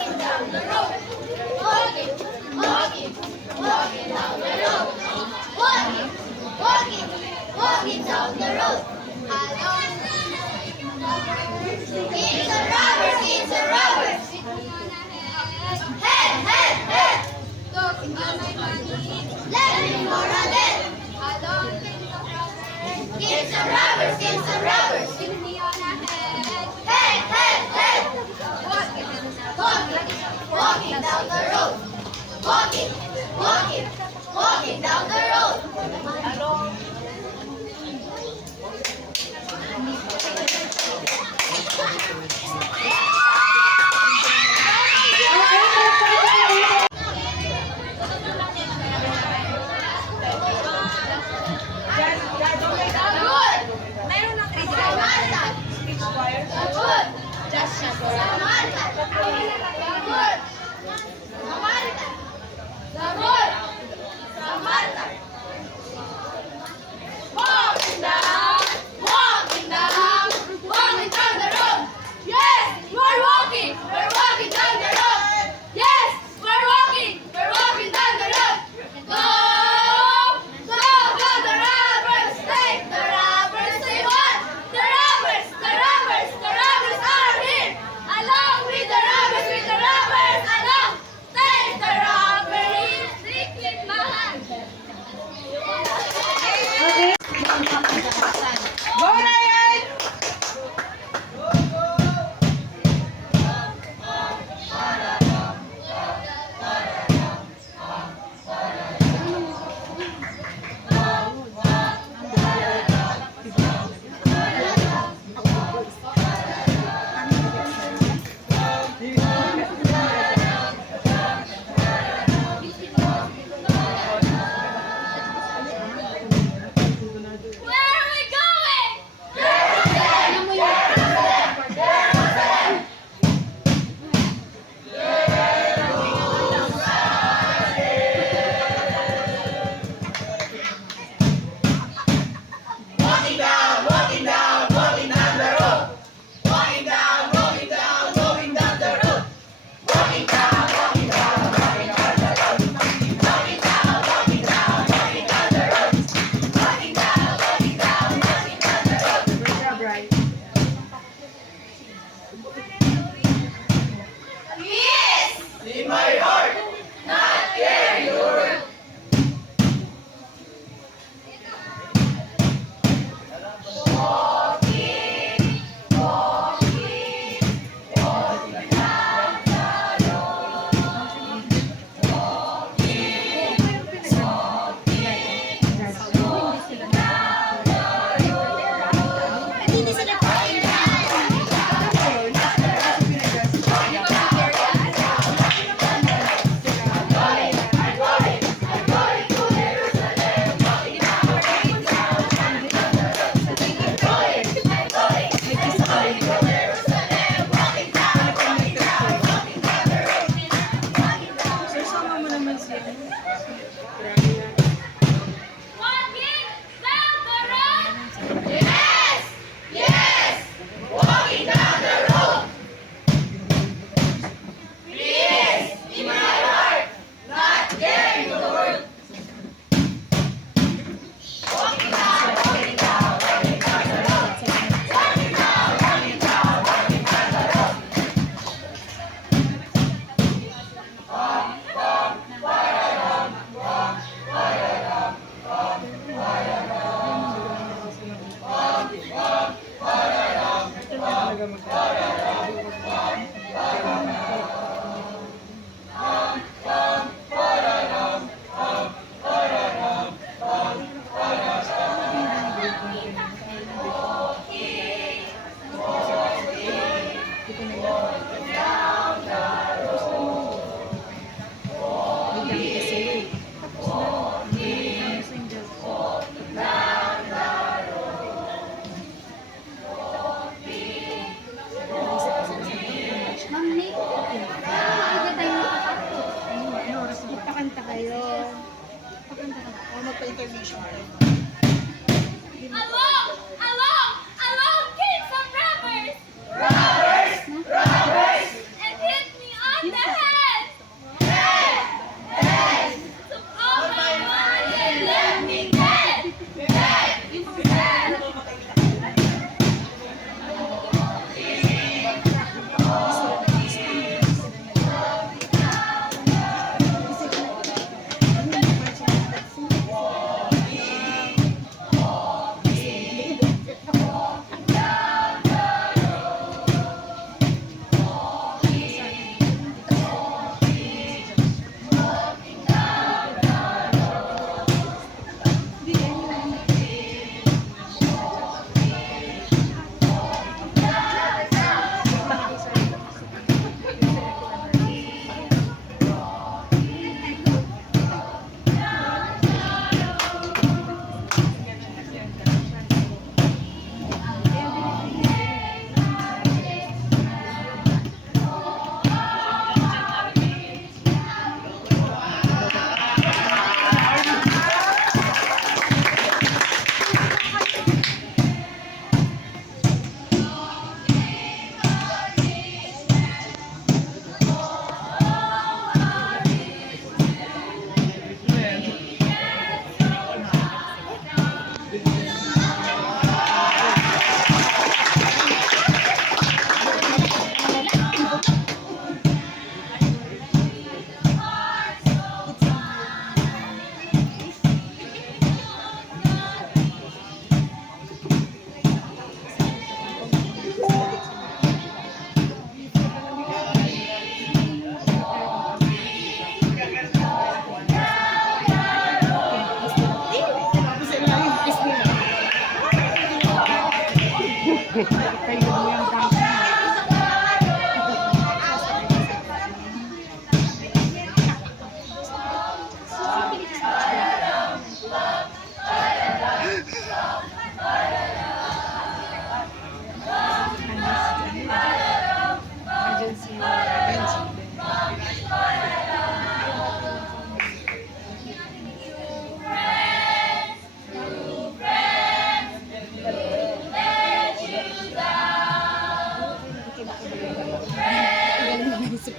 walking down the road. Walking, walking, walking down the road. Walking, walking, walking down the road. Along. Kids are robbers, kids are robbers. Head, head, head. Talking on my money. Let me more on it. Along. Kids are robbers, kids are robbers. Give me on a head. Head, head, head. Walking, walking, walking down the road. Walking, walking, walking down the road. Along.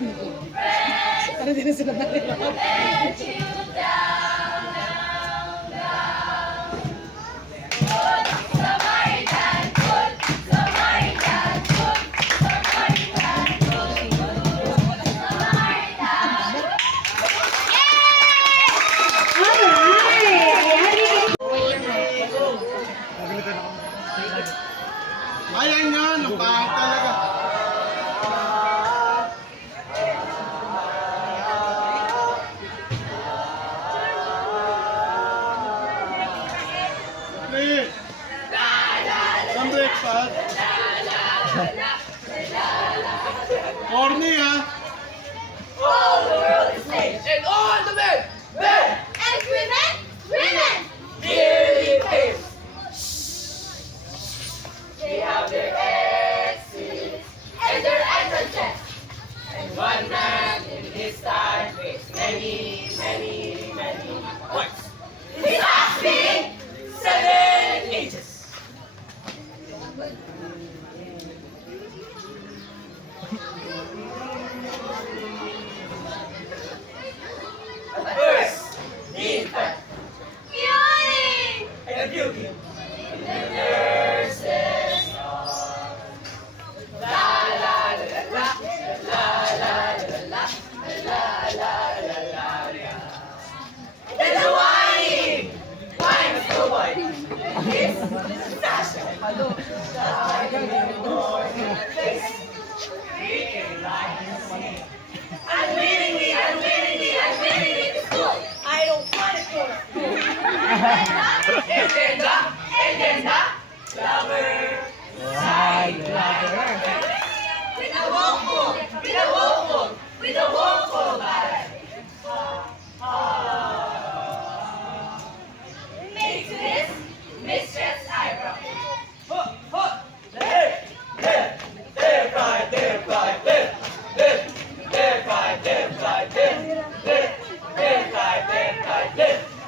Para din na sila nalila. Ayan nga, napahang talaga. Please. Some breakfast. Corny, ha? All the world is safe. And all the men, men. And women, women. Dearly paid. They have their exits and their entrances. And one man in his time makes many, many, many points. His axe being 7 inches. First, the infant. Beauty! And beauty. And the nurses. La la la la la la la la la la la la la. And the wine! Wine is so white. It's Sasha. Unwittingly to school. I don't want to go to school. Agenda, lover. With a woeful life. Make to his mistress eyebrow.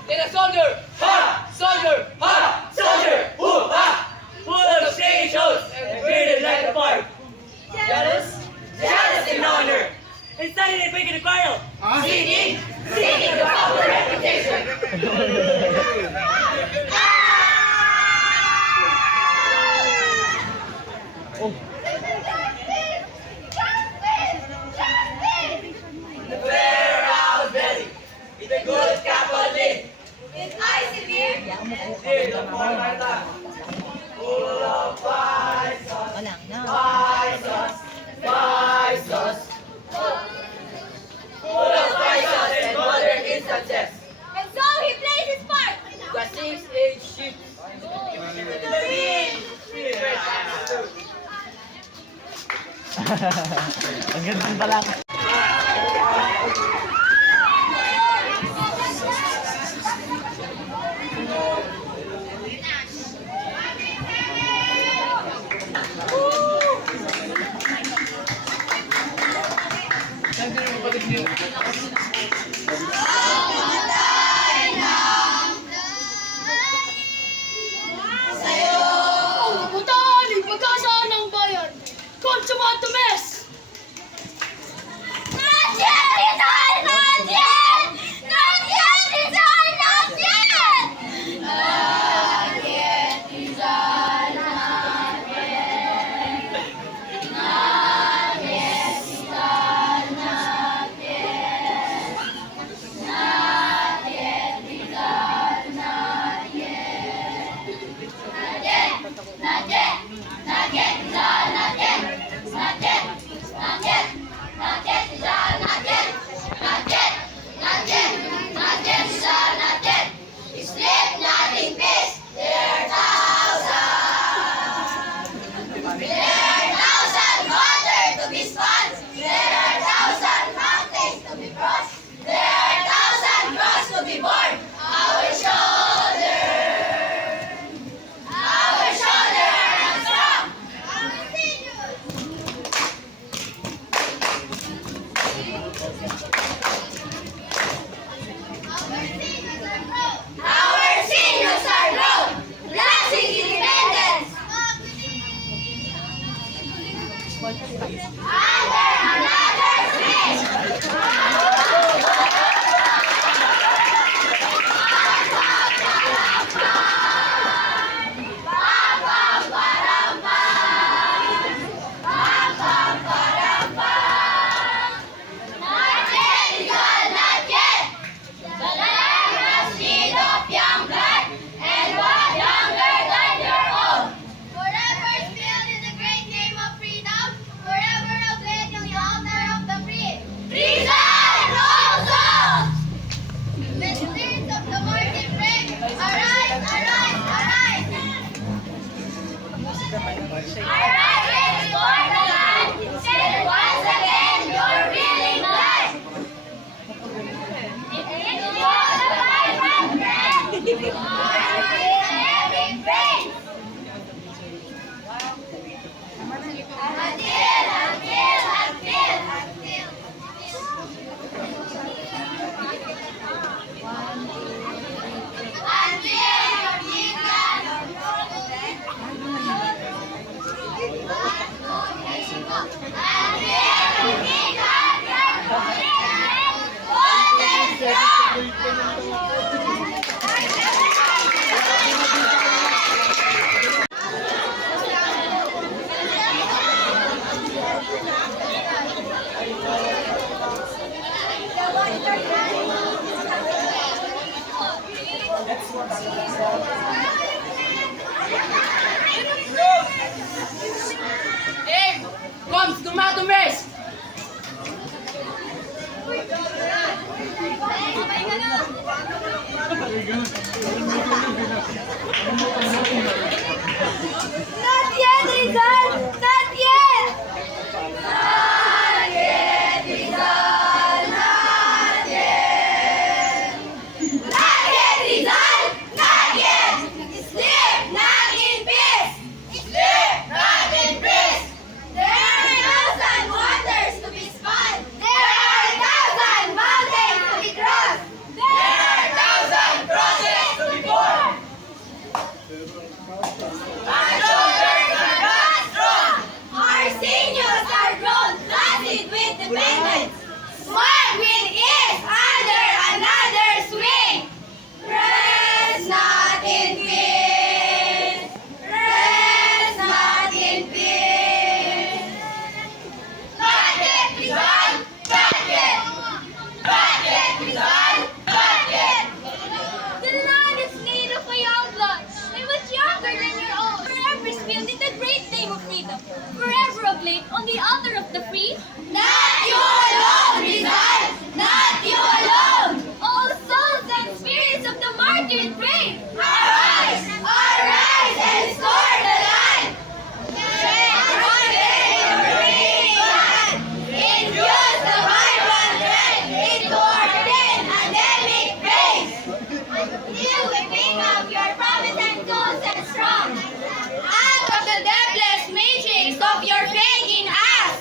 In a soldier, ha! Soldier, ha! Soldier, who, ha! Full of shady shows and bearded like a fire. Jealous? Jealous in honor. And suddenly breaking the quarrel. Ha? Seeking the proper reputation. The warehouse belly is a good capital. Is I severe? Dear the poor Martha, full of pie sauce, pie sauce, pie sauce. Full of pie sauce and modern instances. And so he plays his part. The 6-inch ship. Ang ganda pa lang. Putali, pagkasaan ng bayan. Konsumato mes! Not yet, Rizal! Not yet! Not yet, Rizal! Not yet! Not yet, Rizal! Not yet! Not yet, Rizal! Not yet! Not yet, Rizal! Not yet! Not yet! Not yet! Not yet, Rizal! Not yet! Not yet! Not yet! Not yet, Rizal! Not yet! Not yet! Not yet! Not yet, Rizal! Not yet! Sleep not in peace! There are thousand waters to be spun! There are thousand mountains to be crossed! There are thousand cross to be borne! Our shoulder are strong! Our seniors are grown, lasting independence. Under another tree. Until Hey, comes tomato mess. Not yet, Rizal! Not yet! Not yet, Rizal! Not yet! Not yet, Rizal! Not yet! Sleep not in peace! Sleep not in peace! There are 1,000 wonders to be spun! There are 1,000 mountains to be crossed! There are 1,000 crosses to be borne! Our shoulders are not strong. Our sinews are grown flaccid with dependence. Smart with ease under another's wing. Rest not in peace. Rest not in peace. Not yet, Rizal. Not yet. Not yet, Rizal. Not yet. The land is made of a young blood, and much younger than your own. Forever spilled in the great name of freedom. Forever oblate on the altar of the free. Not you alone, Rizal! Not you alone! All souls and spirits of the martyred brave! Arise! Arise and store the land! Shake one day the remaining land! Infuse the vibrant red into our thin endemic race! Until we pick up your promise and tools and strong. Out of the depthless matrix of your faking ass.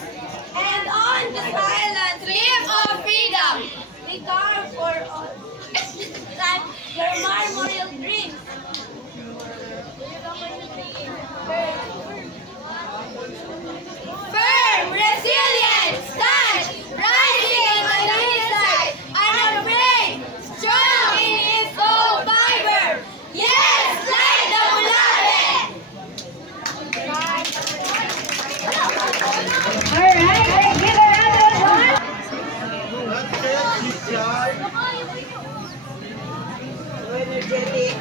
And on the silent leaf of freedom. We carve for all time your memorial dreams. Firm, resilient, stand, rising on the hillside, unafraid, strong in its own fiber. Yes, like the Mulave! Alright, let's give a round of applause. That's it,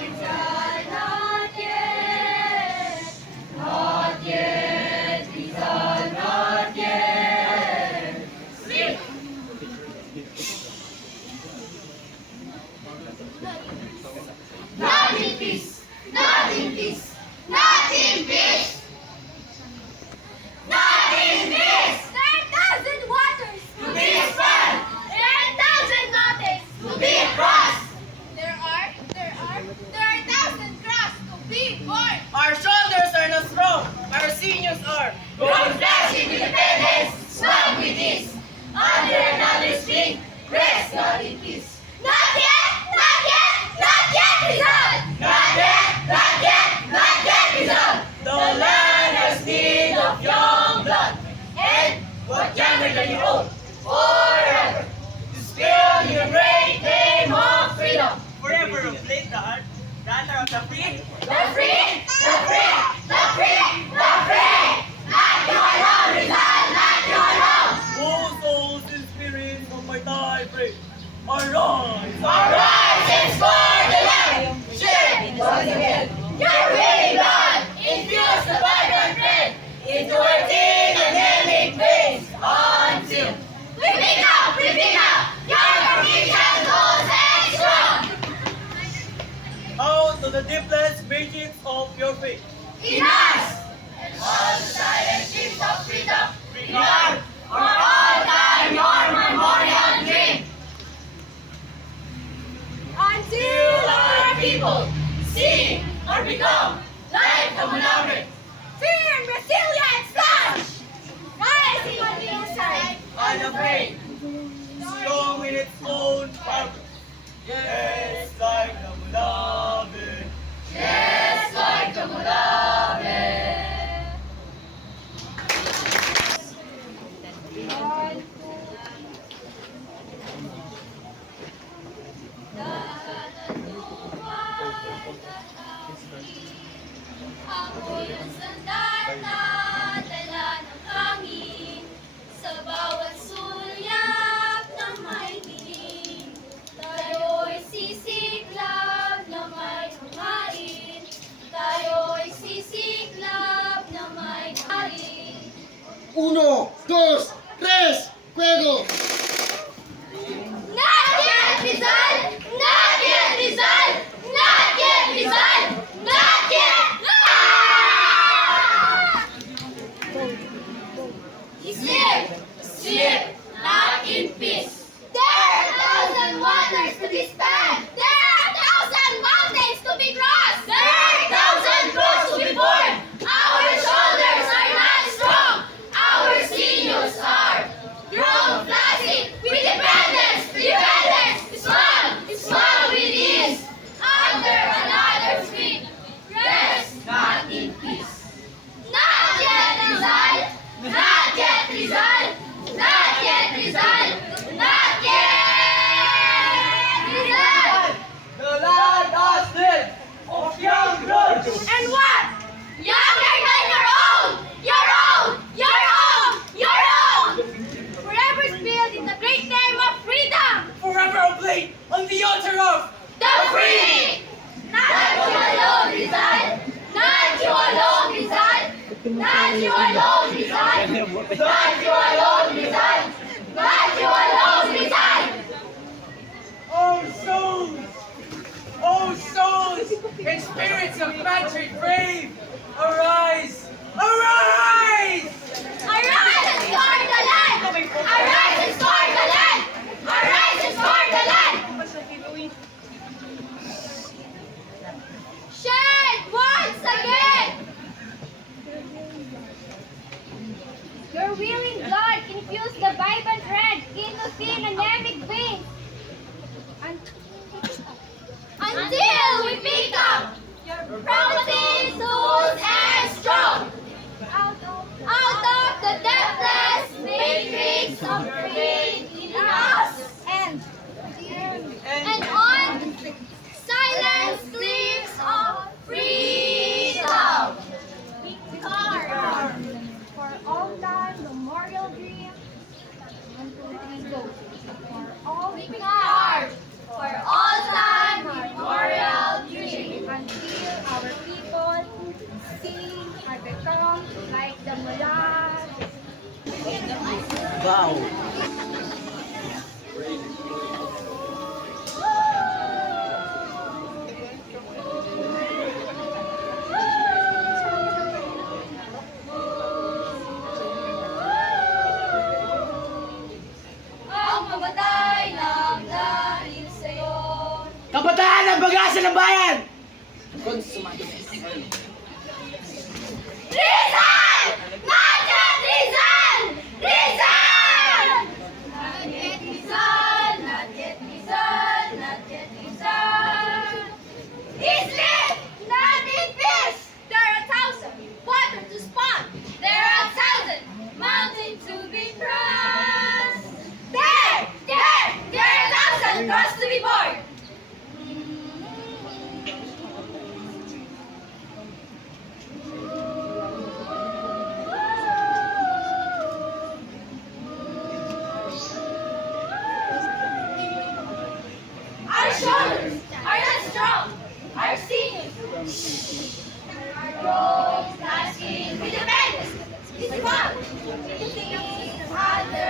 Rizal. Not yet, not yet, Rizal, not yet. Sleep. Not in peace, not in peace, not in peace. Not in peace. There are 1,000 waters to be spun. There are 1,000 mountains to be crossed. There are 1,000 crosses to be borne. Our shoulders are not strong. Our sinews are. Grown flesh in independence, smug with this. Under another's wing, rest not in peace. Not yet, not yet, not yet, Rizal. Not yet, not yet, not yet, Rizal. The land has need of young blood. And What younger than your own. forever, To spill the great name of freedom. Forever oblate the heart. Runner of the free. The free, the free, the free, the free. Not you alone, Rizal, not you alone. Oh, souls and spirits of my die brave. Arise! Arise and score the land. Shake once again your willing blood. Infuse the vibrant red into our thin anemic veins until we pick up your conviction goes and strong. Out to the deepless matrix of your faith. In us, all the silent ships of freedom, regard for all time your memorial dream. and afraid, strong in its own purpose. Yes, like the Mulave. Yes, like the Mulave. Ako'y ang sandata, dala ng hangin, sa bawat sulyap na may dilim. Tayo'y sisiklab na may hangarin, tayo'y sisiklab na may hangarin. 1, 2, 3, juego! Not yet, Rizal! Not yet, Rizal! Not yet, Rizal! Not yet! Sleep, not in peace. There are 1,000 wonders to be spent. There are 1,000 mountains to be crossed. There are 1,000 crops to be born. Our shoulders are not strong. Our sinews are grown flaccid. With dependence, small with ease. Under another's feet, rest not in peace. Not yet, Rizal! Not yet, Rizal! Not yet, Rizal! Not yet, Rizal! The land has lived of young blood. And what? Younger than your own! Your own! Your own! Your own! Forever spilled in the great name of freedom! Forever oblate on the altar of The free! Not you alone, Rizal! Not you alone, Rizal! Not you alone, Rizal! Not you alone, Rizal! Not you alone, Rizal! Oh souls, and spirits of country brave, arise, arise! Arise and score the land! Arise and score the land! Arise and score the land! Shed once again! Your willing blood infuse the vibrant red into thin anemic veins. Until we become your protein, smooth and strong. Out of the depthless matrix of faith in us. And on silent sleeps of freedom. We carve for all time memorial dream. 1, 2, 3, go. For all we carve for all time memorial dream. Until our people see and become like the Mulave. Wow. Ang mamatay ng dahil sa'yo. Kabataan ang bag-asa ng bayan! Rizal! Not yet, Rizal! Rizal! Not yet, Rizal! Not yet, Rizal! Not yet, Rizal! Sleep! Not in peace! There are 1,000 water to spawn. There are 1,000 mountains to be crossed. There are 1,000 crops to be born. Our shoulders are not strong. Our sinews are grown flaccid. With dependence, with small, with things other